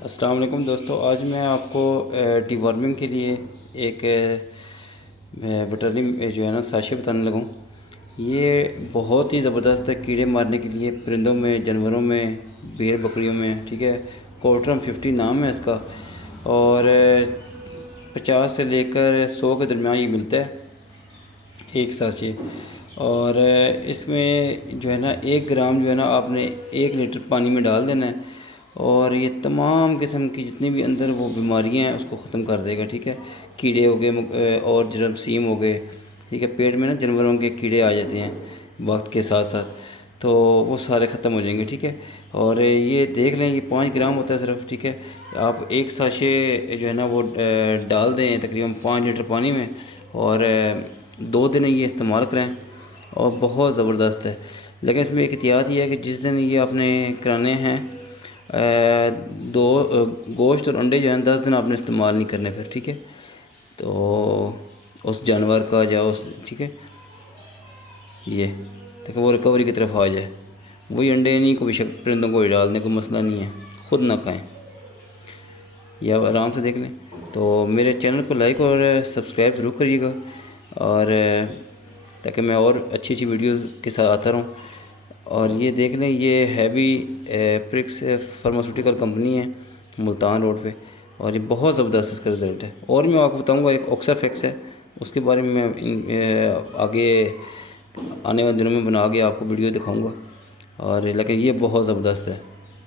السلام علیکم دوستو، آج میں آپ کو ڈی وارمنگ کے لیے ایک ویٹرنی جو ہے نا ساشے بتانے لگوں۔ یہ بہت ہی زبردست ہے کیڑے مارنے کے لیے، پرندوں میں، جانوروں میں، بھیڑ بکریوں میں، ٹھیک ہے۔ کوٹرم 50 نام ہے اس کا، اور 50 سے لے کر 100 کے درمیان یہ ملتا ہے ایک ساشے۔ اور اس میں جو ہے نا 1 گرام جو ہے نا آپ نے 1 لیٹر پانی میں ڈال دینا ہے، اور یہ تمام قسم کی جتنی بھی اندر وہ بیماریاں ہیں اس کو ختم کر دے گا، ٹھیک ہے۔ کیڑے ہو گئے اور جراثیم ہو گئے، ٹھیک ہے۔ پیٹ میں نا جانوروں کے کیڑے آ جاتے ہیں وقت کے ساتھ ساتھ، تو وہ سارے ختم ہو جائیں گے، ٹھیک ہے۔ اور یہ دیکھ لیں، یہ 5 گرام ہوتا ہے صرف، ٹھیک ہے۔ آپ ایک ساشے جو ہے نا وہ ڈال دیں تقریباً 5 لیٹر پانی میں، اور 2 دن یہ استعمال کریں، اور بہت زبردست ہے۔ لیکن اس میں ایک احتیاط یہ ہے کہ جس دن یہ آپ نے کرانے ہیں، گوشت اور انڈے جو ہیں 10 دن آپ نے استعمال نہیں کرنے پھر، ٹھیک ہے۔ تو اس جانور کا یا اس، ٹھیک ہے، یہ تاکہ وہ ریکوری کی طرف آ جائے۔ وہی انڈے نہیں، کوئی شک پرندوں کو ہی ڈال دیں، کوئی مسئلہ نہیں ہے، خود نہ کھائیں، یہ آپ آرام سے دیکھ لیں۔ تو میرے چینل کو لائک اور سبسکرائب ضرور کریے گا، اور تاکہ میں اور اچھی اچھی ویڈیوز کے ساتھ آتا رہوں۔ اور یہ دیکھ لیں، یہ ہیوی پرکس فارماسیوٹیکل کمپنی ہے ملتان روڈ پہ، اور یہ بہت زبردست اس کا رزلٹ ہے۔ اور میں آپ کو بتاؤں گا ایک اوکسا فیکس ہے، اس کے بارے میں آگے آنے والے دنوں میں بنا کے آپ کو ویڈیو دکھاؤں گا، اور لیکن یہ بہت زبردست ہے۔